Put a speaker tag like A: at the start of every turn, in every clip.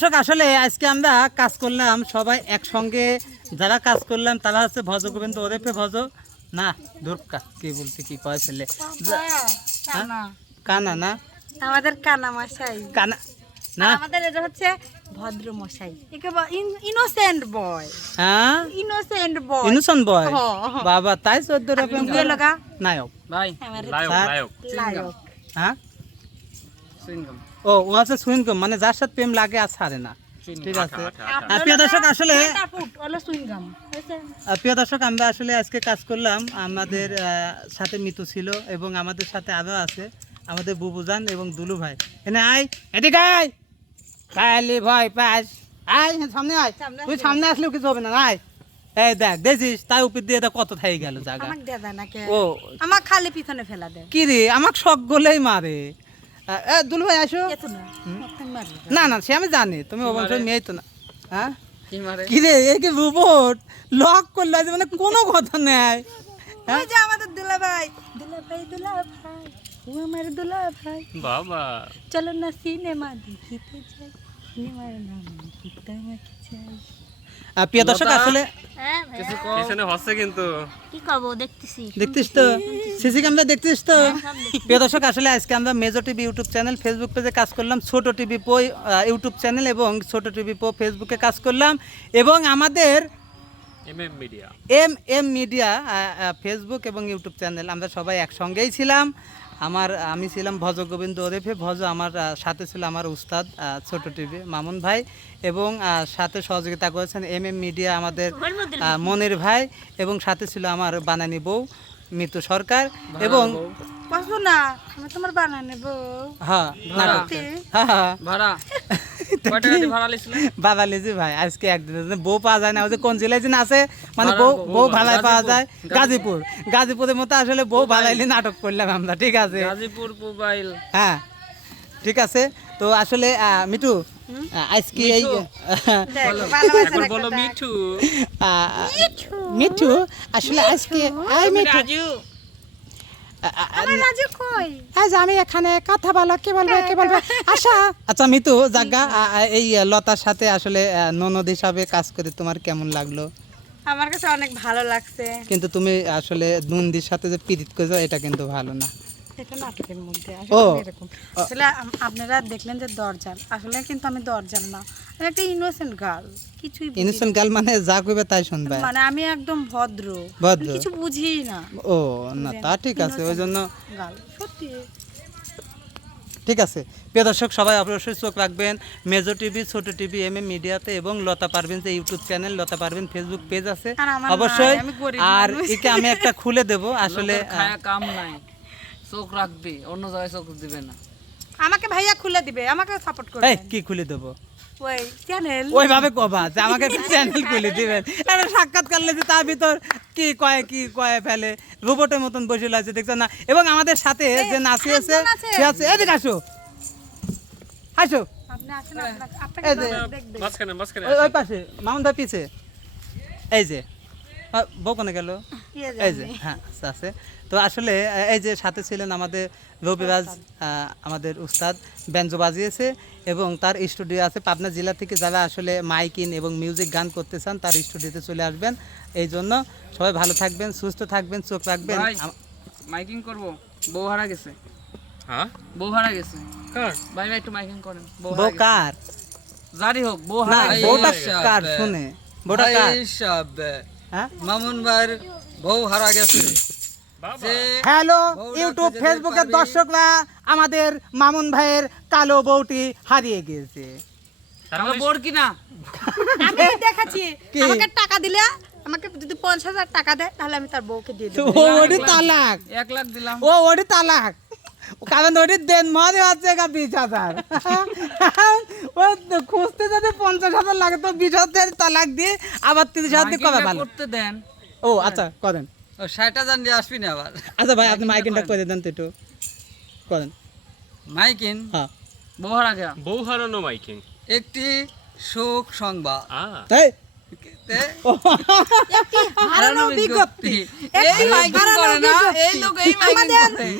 A: দর্শক আসলে আজকে আমরা কাজ করলাম সবাই একসঙ্গে যারা কাজ করলাম তারা হচ্ছে ভজ গোবিন্দ ওরেপে ভজ না দুর্গা কি বলতে কি কয় ফেলে
B: কানা।
A: কানা না?
B: আমাদের কানা মশাই।
A: কানা না?
B: আমাদের এটা হচ্ছে ভদ্র মশাই। একে ইনোসেন্ট বয়
A: হ্যাঁ?
B: ইনোসেন্ট বয়
A: ইনুসন বয়
B: হ্যাঁ, হ্যাঁ।
A: বাবা তাই চোদ্দ রকম
B: দিয়ে লগা
A: নায়ক।
C: ভাই
A: স্যার,
B: লায়ক
A: হ্যাঁ?
C: সুইংগাম
A: ও ও আছে সুইনকম মানে যার সাথে প্রেম লাগে আর ছাড়ে না। ঠিক আছে? আর প্রিয় দর্শক আসলে
B: ফুট হলো সুইংগাম হয়েছে
A: আহ, প্রিয় দর্শক আমরা আসলে আজকে কাজ করলাম আমাদের সাথে মিতু ছিল এবং আমাদের সাথে আরও আছে আমাদের বুবুজান এবং দুলু ভাই। এনে আয় এদিকে আয়। কালি ভয় পাস। আয় সামনে আয়। তুই সামনে আসলেও কিছু হবে না আয়। এই দেখ দেখছিস তাই উপর দিয়ে কত থাই গেল জায়গা।
B: আমাকে দেয়া না কে
A: ও।
B: আমার খালি পিছনে ফেলা দেয়
A: কি রে আমাকে শখ গোলেই মারে। দুলু ভাই আসো।
B: না
A: না সে আমি জানি তুমি অবশ্যই মেয়ে তো না। হ্যাঁ?
C: কি
A: রে এর কি রোবট? লক করলে মানে কোনো কথা নেই।
B: ওই যে আমাদের দুলা ভাই। দুলা ভাই দুলা ভাই ও আমার দুলা ভাই।
C: বাবা।
B: চলো না সিনেমা দেখিতে যাই। সিনেমার নাম দেখতে আমাকে চাই।
A: প্রিয় দর্শক আসলে
B: হ্যাঁ
C: পিছনে হচ্ছে কিন্তু।
B: কি করব দেখতেছি।
A: দেখতিস তো? সিসি ক্যামেরা দেখতিস তো? প্রিয় দর্শক আসলে আজকে আমরা major TV YouTube channel Facebook পেজে কাজ করলাম ছোট টিভি পো ইউটিউব চ্যানেল এবং ছোট টিভি পো ফেসবুকে কাজ করলাম এবং আমাদের
C: MM media
A: M M media Facebook এবং ইউটিউব চ্যানেল আমরা সবাই একসঙ্গেই ছিলাম। আমার আমি ছিলাম ভজ গোবিন্দ ওরেফে ভজ আমার সাথে ছিল আমার উস্তাদ ছোট টিভি মামুন ভাই। এবং সাথে সহযোগিতা করেছেন এম এম মিডিয়া আমাদের মনির ভাই। এবং সাথে ছিল আমার বানানি বউ মিতু সরকার। এবং
B: না তোমার বানানি বউ।
A: হ্যাঁ হ্যাঁ হ্যাঁ বাবা লিজি ভাই আজকে একদিনের জন্য বউ পাওয়া যায় না ওদের কোন জেলায় যেন আছে মানে বউ বউ ভাড়ায় পাওয়া যায় গাজীপুর। গাজীপুরের মতো আসলে বউ ভাড়াইলে নাটক করলাম আমরা ঠিক আছে?
C: গাজীপুর মোবাইল।
A: হ্যাঁ ঠিক আছে। তো আসলে আহ, মিঠু আহ, আজকে এই
C: মিঠু।
A: মিঠু। আসলে আজকে এই মিঠু। আমি এখানে কথা বলো কে বলবে কে বলবে? আশা আচ্ছা। মিতু জাগা আ- আ- এই লতার সাথে আসলে ননদ হিসাবে কাজ করে তোমার কেমন লাগল?
B: আমার কাছে অনেক ভালো লাগছে।
A: কিন্তু তুমি আসলে নন্দির সাথে যে পীড়িত করেছ এটা কিন্তু ভালো না।
B: এটা নাটকের মধ্যে
A: ও।
B: এরকম। আসলে আপনারা দেখলেন যে দরজাল আসলে কিন্তু আমি দরজাল না। আমি একটা ইনোসেন্ট গার্ল কিছুই
A: ইনোসেন্ট গার্ল মানে যা কইবে তাই শুনবে।
B: মানে আমি একদম ভদ্র
A: ভদ্র।
B: কিছু বুঝি না।
A: ও না তা ঠিক আছে ওই জন্য
B: গার্ল সত্যি।
A: ঠিক আছে। প্রিয় দর্শক সবাই অবশ্যই চোখ রাখবেন। মেজর টিভি ছোট টিভি এম এম মিডিয়াতে এবং লতা পারবেন যে ইউটিউব চ্যানেল লতা পারবেন ফেসবুক পেজ আছে। অবশ্যই আর। একে আমি একটা খুলে দেব। আসলে
C: কাম নাই। চোখ রাখবি অন্য জায়গায় চোখ দিবে না।
B: আমাকে ভাইয়া খুলে দিবে আমাকে সাপোর্ট
A: এই
B: করবে
A: কি খুলে দেবো?
B: ওই চ্যানেল
A: ওইভাবে কবা যে আমাকে চ্যানেল খুলে দিবেন একটা সাক্ষাৎকার লেগে তার ভিতর কি কয় কি কয় ফেলে। রোবটের মতন বসে আছে দেখছ না? এবং আমাদের সাথে যে নাচি আছে। সে আছে। এদিকে আসো। আসো। এই ওই পাশে মামুন দা পিছে। এই যে। বউ কোনে গেল। এই যে হ্যাঁ আছে তো আসলে এই যে সাথে ছিলেন আমাদের রবিরাজ আমাদের উস্তাদ ব্যঞ্জ বাজিয়েছে এবং তার স্টুডিও আছে পাবনা জেলা থেকে যারা আসলে মাইকিন এবং মিউজিক গান করতে চান তার স্টুডিওতে চলে আসবেন। এই জন্য সবাই ভালো থাকবেন সুস্থ থাকবেন চোখ রাখবেন।
C: মাইকিং করব। বউ হারা গেছে।
D: হ্যাঁ?
C: বউ হারা গেছে।
D: কার?
C: ভাই ভাই একটু মাইকিং করেন। বউ।
A: কার?
C: যারই হোক বউ হারা
A: বউটা কার? শুনে। বউটা কার? হ্যাঁ?
E: মামুন ভাইয়ের বউ হারা গেছে।
A: হ্যালো ইউটিউব ফেসবুকের দর্শকরা আমাদের মামুন ভাইয়ের কালো বউটি হারিয়ে গিয়েছে।
C: বোর কি
B: আমি দেখাচ্ছি। আমাকে টাকা দিলে আমাকে যদি পঞ্চাশ হাজার টাকা দেয় তাহলে আমি তার বউকে দিয়ে দেবো।
A: ও ওটি তালাক।
C: এক লাখ দিলাম।
A: ও ওটি তালাক। কারণ ওটি দেন মনে গা বিশ হাজার। ও খুঁজতে যদি পঞ্চাশ হাজার লাগে তো বিশ হাজার তালাক দিয়ে আবার তিরিশ হাজার দিয়ে কবে ভালো
C: করতে দেন।
A: ও আচ্ছা করেন।
E: ও ষাট হাজার নিয়ে আসবি না আবার?
A: আচ্ছা ভাই আপনি মাইকিনটা করে দেন তো একটু। করেন।
E: মাইকিন
A: হ্যাঁ।
C: বউ হারা গেয়া
D: বউ হারানো মাইকিং
E: একটি শোক সংবাদ
A: তাই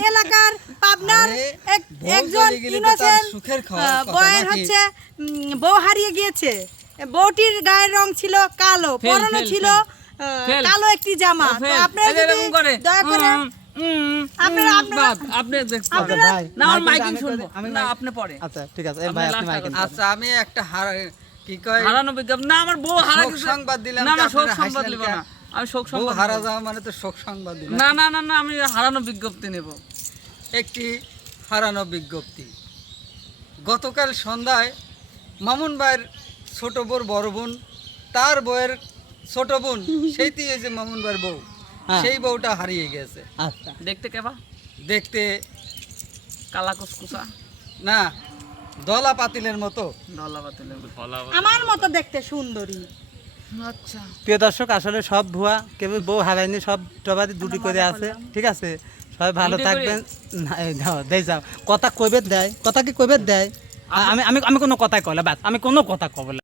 B: এলাকার পাবনার
E: বউ
B: একজন বয়ের হচ্ছে হারিয়ে গিয়েছে। বউটির গায়ের রং ছিল কালো পরনে ছিল। কালো একটি জামা। তো আপনারা যদি
C: এরকম করে।
B: দয়া করে আপনারা- আপনারা-
C: আপনি না আমার
A: মাইকিং আমি
C: শুনব। না আপনি পরে।
A: আচ্ছা ঠিক আছে ভাই আপনি
C: last
E: আচ্ছা আমি একটা কি কয়?
C: হারানো বিজ্ঞাপন না আমার বউ হারা
E: সংবাদ দিলাম
C: না না শোক সংবাদ
E: হাসলেন
C: না। আমি শোক সংবাদ
E: হারা যাওয়া মানে তো শোক সংবাদ দিলাম।
C: না না না না আমি হারানো বিজ্ঞপ্তি নেব।
E: একটি হারানো বিজ্ঞপ্তি। গতকাল সন্ধ্যায় মামুন ভাইয়ের ছোট বোর বড় বোন তার বউয়ের ছোট বোন সেইটি এই যে মামুন ভাইয়ের বউ।
A: হ্যাঁ।
E: সেই বউটা হারিয়ে গেছে।
A: আচ্ছা।
C: দেখতে কেবা?
E: দেখতে
C: কালা কুসকুসা?
E: না দলা পাতিলের মতো।
C: ডলা বাতিলের
B: আমার মতো। দেখতে সুন্দরী।
C: আচ্ছা।
A: প্রিয় দর্শক আসলে সব ভুয়া কেউ বউ হারায়নি সব টবাদি দুটি করে আছে ঠিক আছে? সবাই ভালো থাকবেন। দেই যাও। কথা কইবে দেয় কথা কি কইবে দেয়? আমি আমি আমি কোনো কথাই কলে বাস আমি কোনো কথা কবলে